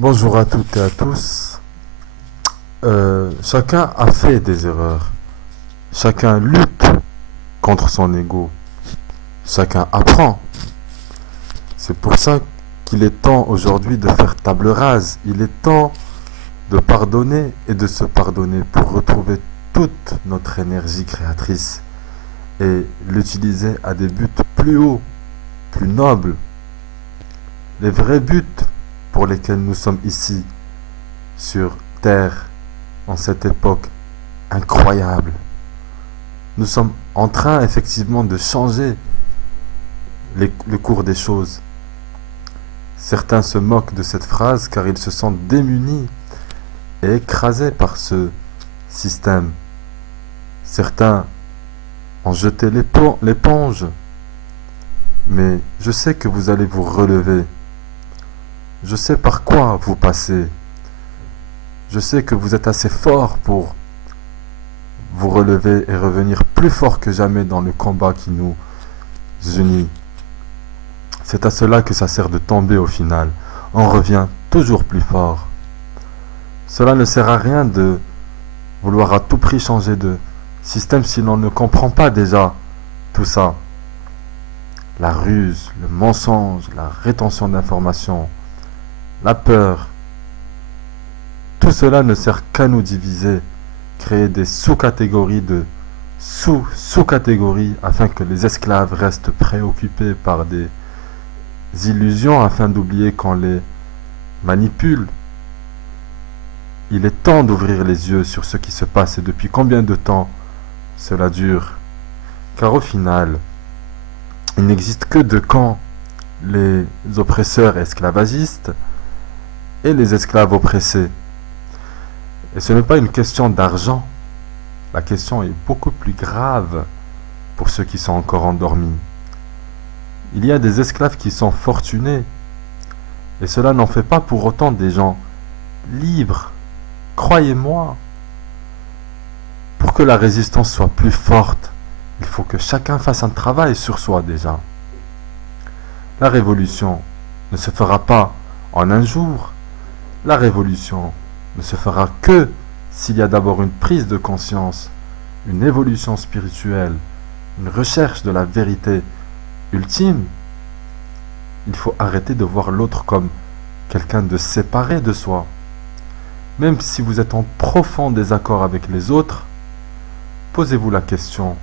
Bonjour à toutes et à tous. Chacun a fait des erreurs. Chacun lutte contre son ego. Chacun apprend. C'est pour ça qu'il est temps aujourd'hui de faire table rase. Il est temps de pardonner et de se pardonner pour retrouver toute notre énergie créatrice et l'utiliser à des buts plus hauts, plus nobles. Les vrais buts pour lesquels nous sommes ici, sur Terre, en cette époque incroyable. Nous sommes en train effectivement de changer le cours des choses. Certains se moquent de cette phrase car ils se sentent démunis et écrasés par ce système. Certains ont jeté l'éponge, mais je sais que vous allez vous relever. Je sais par quoi vous passez. Je sais que vous êtes assez fort pour vous relever et revenir plus fort que jamais dans le combat qui nous unit. C'est à cela que ça sert de tomber au final. On revient toujours plus fort. Cela ne sert à rien de vouloir à tout prix changer de système si l'on ne comprend pas déjà tout ça. La ruse, le mensonge, la rétention d'informations, la peur. Tout cela ne sert qu'à nous diviser, créer des sous-catégories de sous-catégories afin que les esclaves restent préoccupés par des illusions afin d'oublier qu'on les manipule. Il est temps d'ouvrir les yeux sur ce qui se passe et depuis combien de temps cela dure. Car au final, il n'existe que deux camps, les oppresseurs esclavagistes et les esclaves oppressés. Et ce n'est pas une question d'argent. La question est beaucoup plus grave pour ceux qui sont encore endormis. Il y a des esclaves qui sont fortunés. Et cela n'en fait pas pour autant des gens libres. Croyez-moi. Pour que la résistance soit plus forte, il faut que chacun fasse un travail sur soi déjà. La révolution ne se fera pas en un jour. La révolution ne se fera que s'il y a d'abord une prise de conscience, une évolution spirituelle, une recherche de la vérité ultime. Il faut arrêter de voir l'autre comme quelqu'un de séparé de soi. Même si vous êtes en profond désaccord avec les autres, posez-vous la question.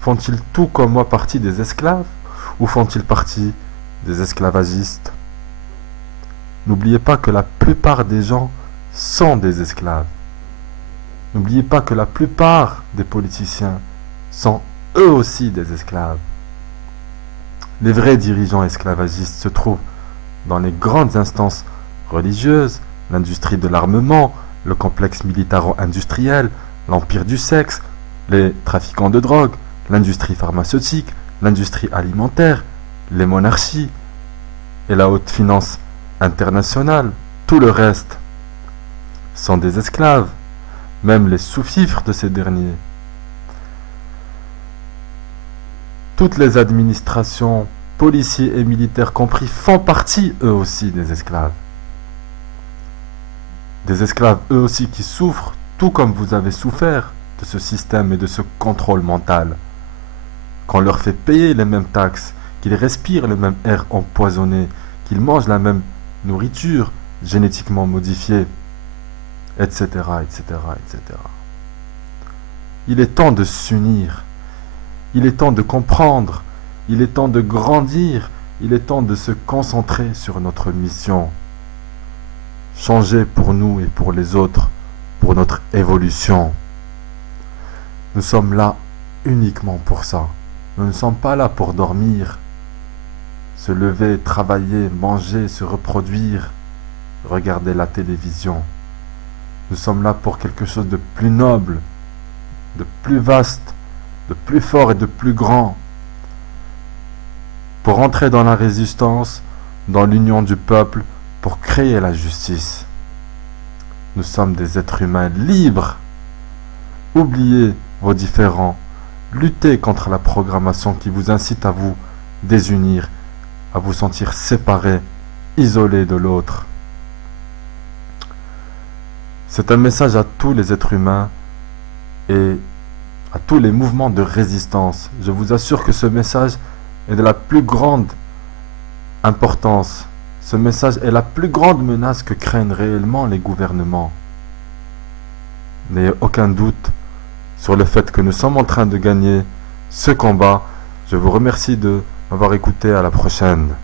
Font-ils tout comme moi partie des esclaves ou font-ils partie des esclavagistes? N'oubliez pas que la plupart des gens sont des esclaves. N'oubliez pas que la plupart des politiciens sont eux aussi des esclaves. Les vrais dirigeants esclavagistes se trouvent dans les grandes instances religieuses, l'industrie de l'armement, le complexe militaro-industriel, l'empire du sexe, les trafiquants de drogue, l'industrie pharmaceutique, l'industrie alimentaire, les monarchies et la haute finance internationale. Tout le reste sont des esclaves, même les sous-fifres de ces derniers. Toutes les administrations, policiers et militaires compris, font partie eux aussi des esclaves. Des esclaves eux aussi qui souffrent, tout comme vous avez souffert de ce système et de ce contrôle mental. Qu'on leur fait payer les mêmes taxes, qu'ils respirent le même air empoisonné, qu'ils mangent la même nourriture génétiquement modifiée, etc., etc., etc. Il est temps de s'unir, il est temps de comprendre, il est temps de grandir, il est temps de se concentrer sur notre mission. Changer pour nous et pour les autres, pour notre évolution. Nous sommes là uniquement pour ça. Nous ne sommes pas là pour dormir, se lever, travailler, manger, se reproduire, regarder la télévision. Nous sommes là pour quelque chose de plus noble, de plus vaste, de plus fort et de plus grand. Pour entrer dans la résistance, dans l'union du peuple, pour créer la justice. Nous sommes des êtres humains libres. Oubliez vos différends. Luttez contre la programmation qui vous incite à vous désunir, à vous sentir séparés isolé de l'autre. C'est un message à tous les êtres humains et à tous les mouvements de résistance. Je vous assure que ce message est de la plus grande importance. Ce message est la plus grande menace que craignent réellement les gouvernements. N'ayez aucun doute sur le fait que nous sommes en train de gagner ce combat. Je vous remercie de m'avoir écouté. À la prochaine.